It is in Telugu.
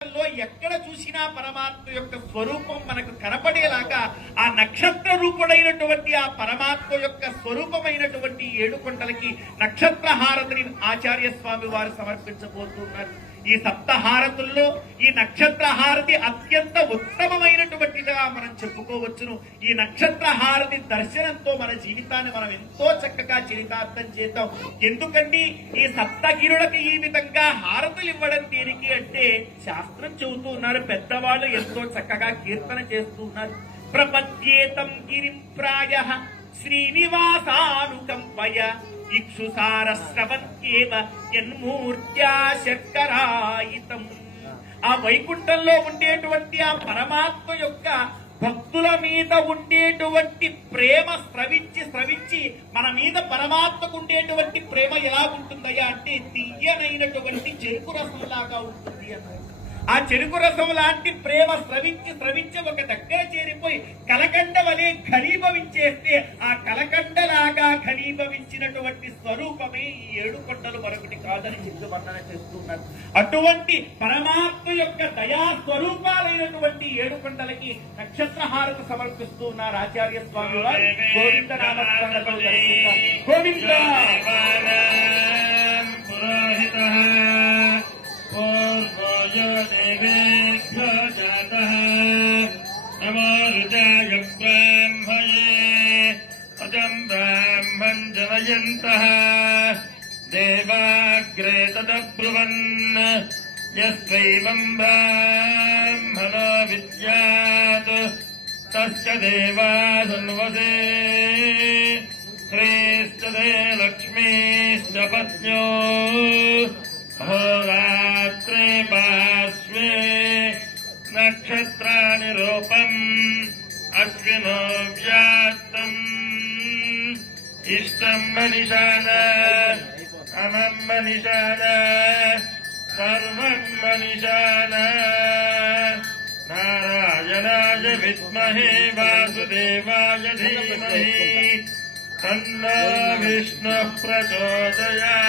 ఎక్కడ చూసినా పరమాత్మ యొక్క స్వరూపం మనకు కనపడేలాగా ఆ నక్షత్ర రూపుడైనటువంటి ఆ పరమాత్మ యొక్క స్వరూపమైనటువంటి 7 కొండలకి నక్షత్ర హారతిని ఆచార్య స్వామి వారు సమర్పించబోతున్నారు. ఈ సప్తహారతుల్లో ఈ నక్షత్ర హారతి అత్యంత ఉత్తమమైనటువంటిదిగా మనం చెప్పుకోవచ్చును. ఈ నక్షత్ర హారతి దర్శనంతో మన జీవితాన్ని మనం ఎంతో చక్కగా చరితార్థం చేద్దాం. ఎందుకండి ఈ సప్తగిరులకు ఈ విధంగా హారతులు ఇవ్వడం దేనికి అంటే శాస్త్రం చెబుతూ ఉన్నారు, పెద్దవాళ్ళు ఎంతో చక్కగా కీర్తన చేస్తూ ఉన్నారు. ప్రపద్యేతం గిరిం ప్రాయః శ్రీనివాసానుకంపయ ఇక్షుసారస్రవంత్యేవ యన్మూర్త్యా శర్కరాయితం. ఆ వైకుంఠంలో ఉండేటువంటి ఆ పరమాత్మ యొక్క భక్తుల మీద ఉండేటువంటి ప్రేమ స్రవించి మన మీద పరమాత్మకు ఉండేటువంటి ప్రేమ ఎలా ఉంటుందయ్యా అంటే తీయనైనటువంటి చెరుకు రసంలాగా ఉంటుంది అన్నారు. ఆ చెరుకు రసం లాంటి ప్రేమ స్రవించి ఒక దగ్గర చేరిపోయి కలకండ వలె ఘనీభవించేస్తే ఆ కలకండలాగా ఘనీభవించినటువంటి స్వరూపమే ఈ 7 కొండలు మరొకటి కాదని చెప్తూ వర్ణన చేస్తున్నారు. అటువంటి పరమాత్మ యొక్క దయా స్వరూపాలైనటువంటి 7 కొండలకి నక్షత్రహారత సమర్పిస్తూ ఉన్నారు ఆచార్య స్వామి వారు. గోవింద నామస్మరణతో గోవింద देवेभ्यो जातः नमो रुचाय ब्राह्मये अजं ब्राह्मं जनयन्तः देवाग्रे तदब्रुवन् यस्त्वैवं ब्राह्मणो विद्यात् तस्य देवासन्वसे श्रेश्च ते लक्ष्मीश्च पत्न्यो अहोरात्रे पार्श्वे नक्षत्राणि रूपम् अश्विनो व्यात्तम् इष्टम् मनिषान अमम् मनिषान सर्वम् मनिषान नारायणाय विद्महे वासुदेवाय धीमहि तन्नो विष्णुः प्रचोदयात्.